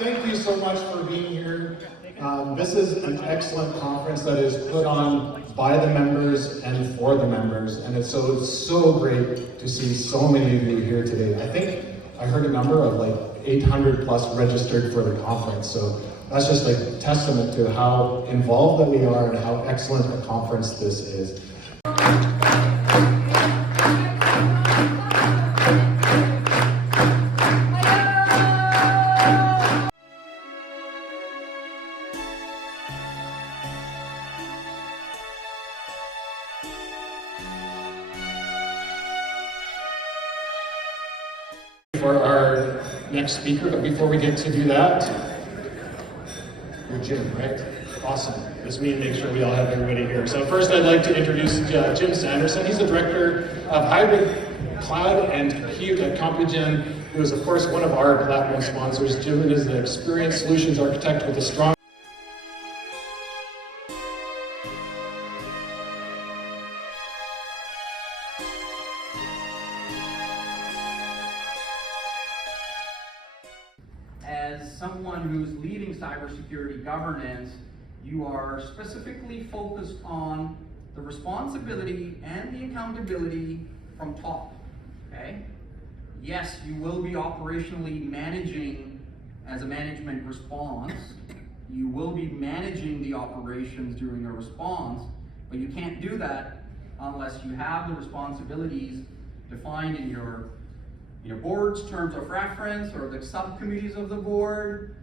Thank you so much for being here. This is an excellent conference that is put on by the members and for the members, and it's so great to see so many of you here today. I think I heard a number of like 800 plus registered for the conference, so that's just a testament to how involved that we are and how excellent a conference this is. For our next speaker, but before we get to do that, you're Jim, right? Awesome. It's me to make sure we all have everybody here. So first I'd like to introduce Jim Sanderson. He's the Director of Hybrid Cloud and Compute at Compugen, who is of course one of our Platinum sponsors. Jim is an experienced solutions architect with a strong As someone who's leading cybersecurity governance, you are specifically focused on the responsibility and the accountability from top, okay? Yes, you will be operationally managing as a management response. You will be managing the operations during a response, but you can't do that unless you have the responsibilities defined in your board's terms of reference or the subcommittees of the board,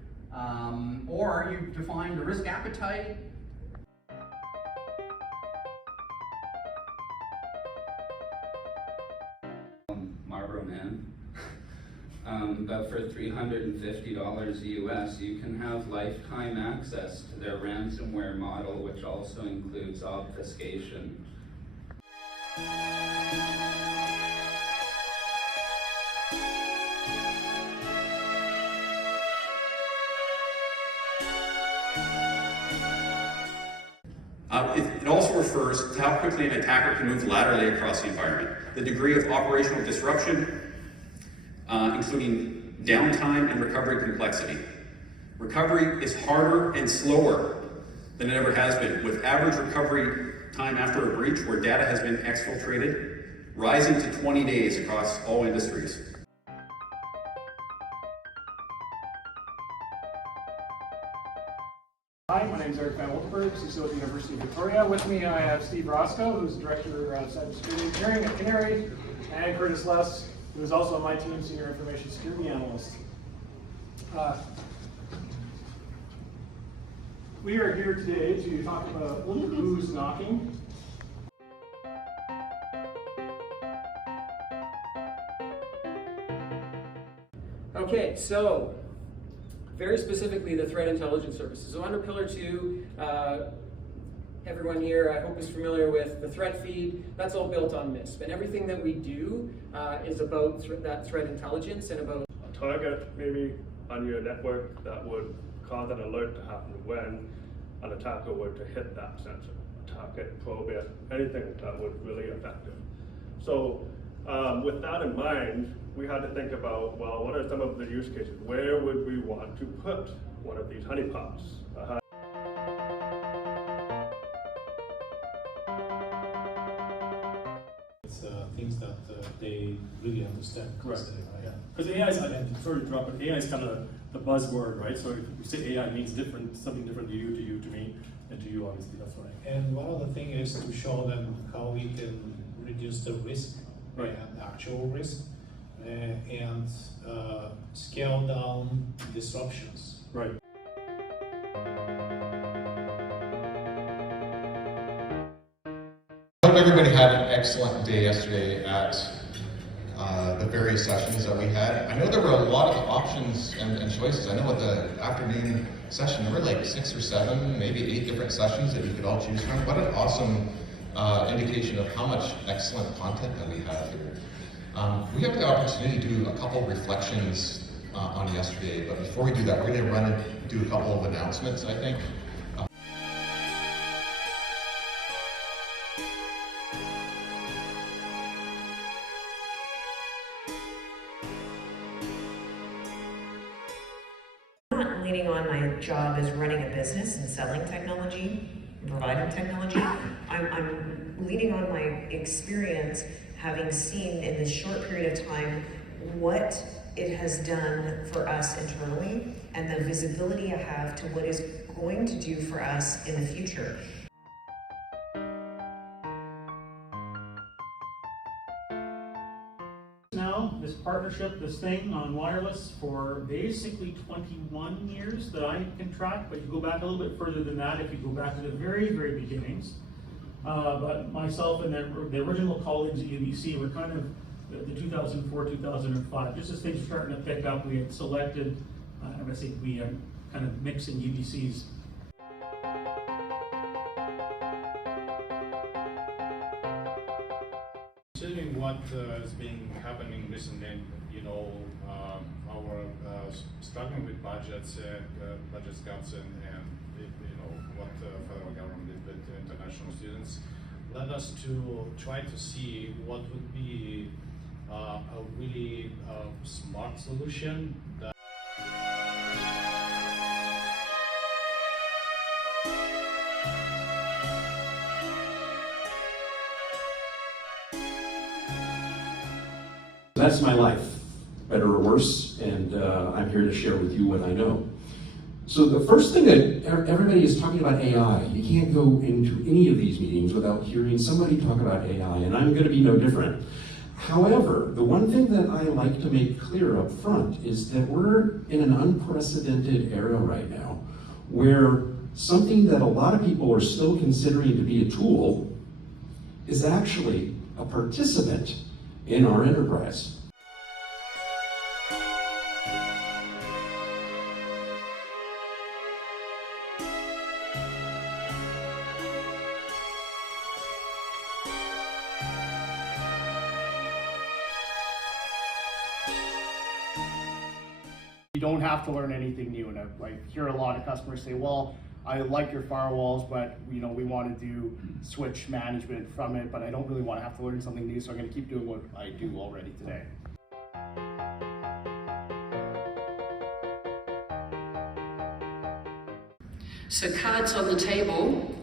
or you define the risk appetite. Marlboro Man. But for $350 US, you can have lifetime access to their ransomware model, which also includes obfuscation. It also refers to how quickly an attacker can move laterally across the environment, the degree of operational disruption, including downtime and recovery complexity. Recovery is harder and slower than it ever has been, with average recovery time after a breach where data has been exfiltrated rising to 20 days across all industries. Hi, my name is Eric Van Wolkenberg, CISO at the University of Victoria. With me I have Steve Roscoe, who's Director of Cybersecurity Engineering at Canary, and Curtis Less, who is also on my team, Senior Information Security Analyst. We are here today to talk about who's knocking. Okay, so very specifically the threat intelligence services. So under Pillar 2, everyone here I hope is familiar with the threat feed. That's all built on MISP, and everything that we do is about that threat intelligence and about a target maybe on your network that would cause an alert to happen when an attacker were to hit that sensor, target, probe it, anything that would really affect it. So with that in mind, we had to think about, well, what are some of the use cases? Where would we want to put one of these honeypots? It's things that they really understand. Correct. Because AI is, sorry to drop it, AI is kind of the buzzword, right? So if you say AI means something different to you, to me, and to you, obviously, that's right. And one of the things is to show them how we can reduce the risk, right, and actual risk, and scale down disruptions. Right. I hope everybody had an excellent day yesterday at the various sessions that we had. I know there were a lot of options and choices. I know at the afternoon session there were like 6 or 7, maybe 8 different sessions that you could all choose from. What an awesome indication of how much excellent content that we have here. We have the opportunity to do a couple reflections on yesterday, but before we do that, we're going to run and do a couple of announcements, I think. not leaning on my job as running a business and selling technology, and providing technology. I'm leaning on my experience, having seen in this short period of time what it has done for us internally and the visibility I have to what is going to do for us in the future. Now, this partnership, this thing on wireless for basically 21 years that I can track, but you go back a little bit further than that if you go back to the very, very beginnings. But myself and the original colleagues at UBC were kind of the 2004, 2005. Just as things were starting to pick up, we had selected, I think we are kind of mixing UBC's. Considering what has been happening recently, you know, our struggling with budgets and budget cuts and you know what the federal government did with international students, led us to try to see what would be a really smart solution that That's my life, better or worse, and I'm here to share with you what I know. So the first thing that everybody is talking about AI. You can't go into any of these meetings without hearing somebody talk about AI, and I'm going to be no different. However, the one thing that I like to make clear up front is that we're in an unprecedented era right now, where something that a lot of people are still considering to be a tool is actually a participant in our enterprise. You don't have to learn anything new, and I hear a lot of customers say, well, I like your firewalls, but we want to do switch management from it, but I don't really want to have to learn something new, so I'm going to keep doing what I do already today. So cards on the table,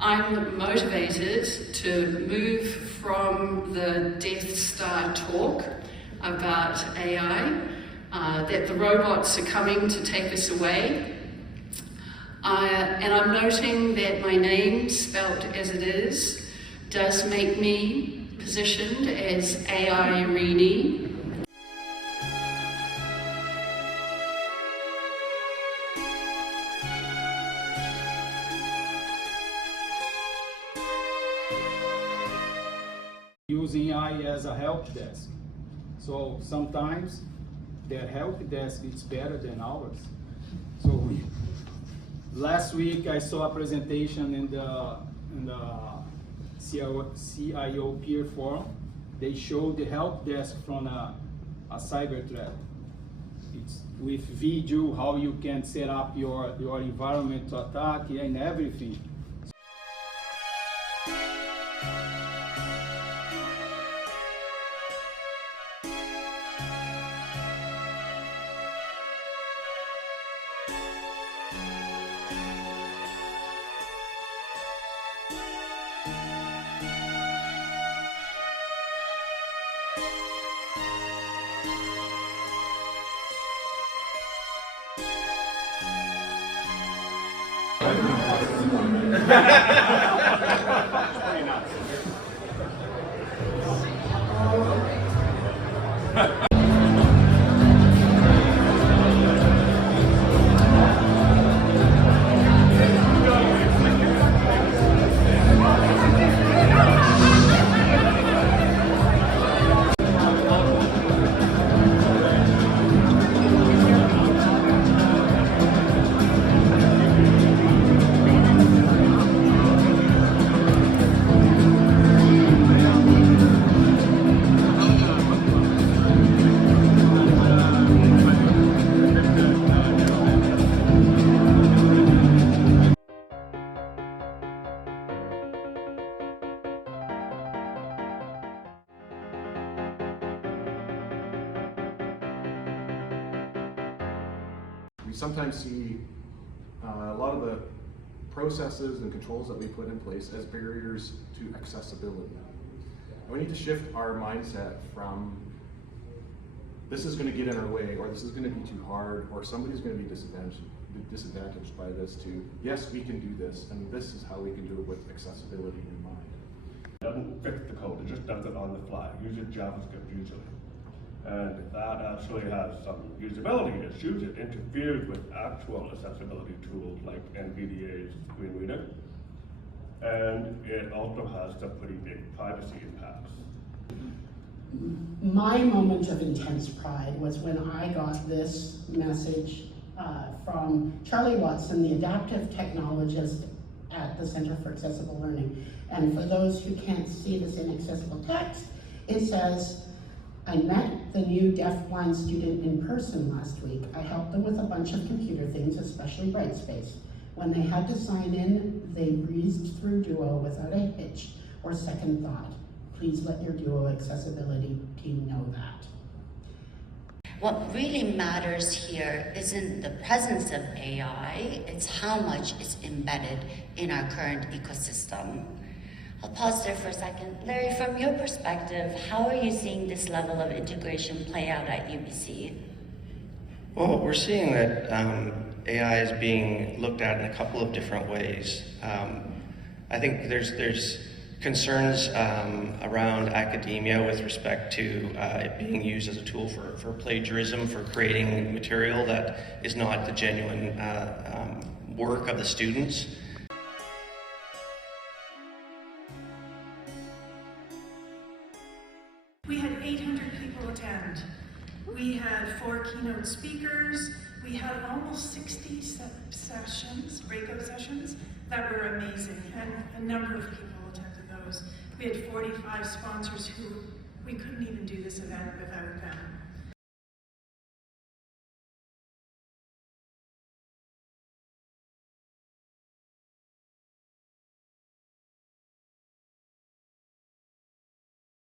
I'm motivated to move from the Death Star talk about AI, that the robots are coming to take us away. And I'm noting that my name, spelt as it is, does make me positioned as AI Irini. Using AI as a help desk. So sometimes their help desk is better than ours. So last week I saw a presentation in the CIO peer forum. They showed the help desk from a cyber threat. It's with video how you can set up your environment to attack and everything. sometimes see a lot of the processes and controls that we put in place as barriers to accessibility. And we need to shift our mindset from this is going to get in our way, or this is going to be too hard, or somebody's going to be disadvantaged by this, to yes, we can do this, and this is how we can do it with accessibility in mind. It doesn't fix the code, it just does it on the fly. Uses JavaScript usually. And that actually has some usability issues. It interferes with actual accessibility tools like NVDA's Screen Reader. And it also has some pretty big privacy impacts. My moment of intense pride was when I got this message from Charlie Watson, the adaptive technologist at the Center for Accessible Learning. And for those who can't see this in accessible text, it says, I met the new deafblind student in person last week. I helped them with a bunch of computer things, especially Brightspace. When they had to sign in, they breezed through Duo without a hitch or second thought. Please let your Duo accessibility team know that. What really matters here isn't the presence of AI, it's how much is embedded in our current ecosystem. I'll pause there for a second. Larry, from your perspective, how are you seeing this level of integration play out at UBC? Well, we're seeing that AI is being looked at in a couple of different ways. I think there's concerns around academia with respect to it being used as a tool for plagiarism, for creating material that is not the genuine work of the students. We had 800 people attend. We had 4 keynote speakers. We had almost 60 sessions, breakout sessions, that were amazing, and a number of people attended those. We had 45 sponsors who, we couldn't even do this event without them.